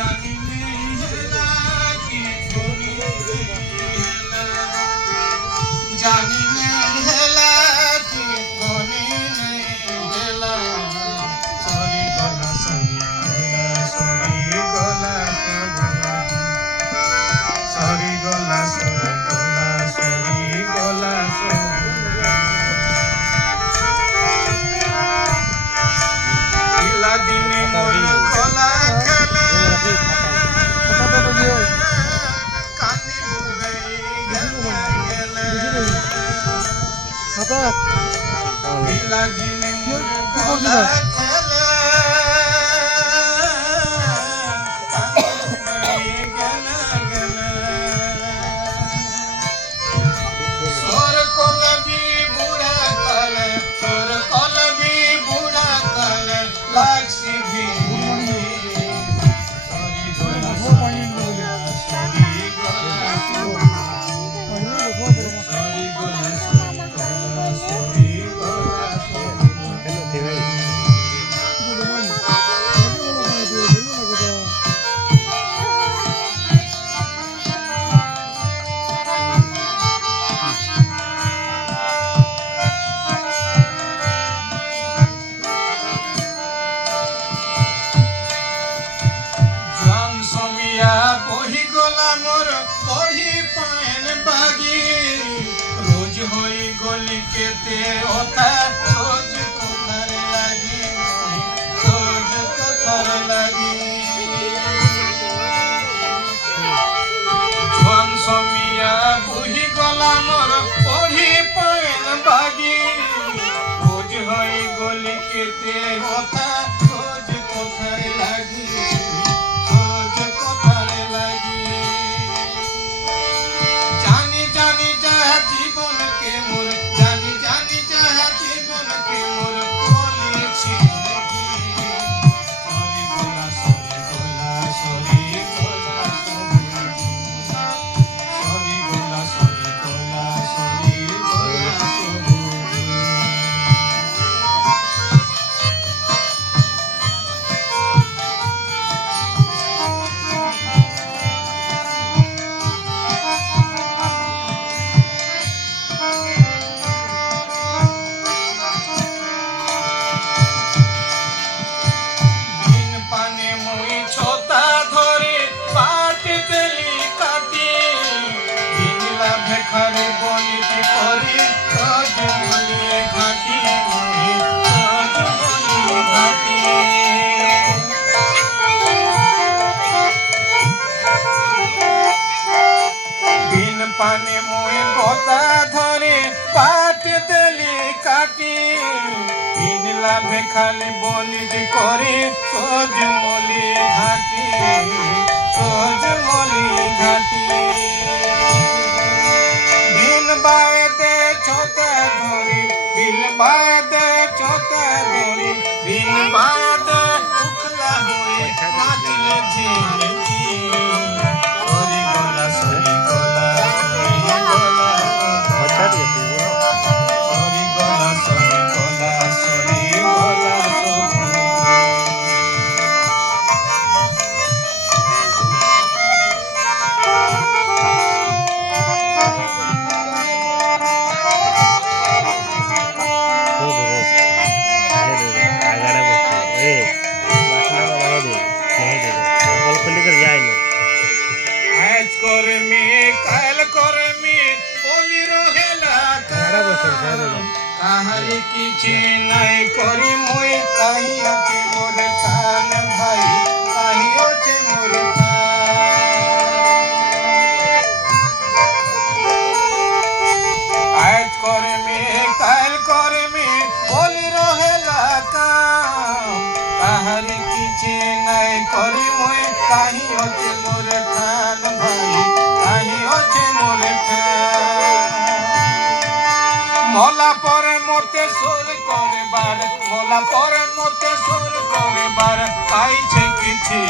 জানি হেলা কি করি হেলা জানি হেলা কি করি হেলা সরি গলা সরি গলা সরি গলা সরি গলা সরি গলা সরি গলা দিনে মোর গলা খেলে কানি বুঝে গেলে গলা দিনে মোর গলা খেলে কেতে ওটা সোজ কোথার লাগি সোজ কোথার লাগি জোয়ান সমিয়া বুহি গলা মোর পড়ি পায়ন বাগি রোজ হই গলি কেতে ওটা সোজ কোথার লাগি সোজ কোথার লাগি জানি জানি যা জীবন কে মোর খারে বলিতে করি সজ মলে ঘাটি সজ মলে ঘাটি বিন পানে মই বতা ধরে পাট দেলি কাটি বিন লাভে খালি বলিতে করি সজ মলে ঘাটি সজ মলে ঘাটি বায়দে ছোটা ধরি বিল বায়দে ছোটা ধরি বিল বায়দে উখলা হয়ে নাচলে ঝিলে সরি গলা সরি গলা সরি গলা সরি গলা সরি গলা সরি গলা কাহারি কিছু নাই করি মুই কাহি আছে মোর খান ভাই কাহি আছে মোর আজ করে মে কাল করে মে বলি রহেলা কাহারি কিছু নাই করি মুই কাহি আছে মোর খান ভাই কাহি আছে মোর মলা পরে মতে সুর করবার মলা পরে মতে সুর করবার পাইছে কিছু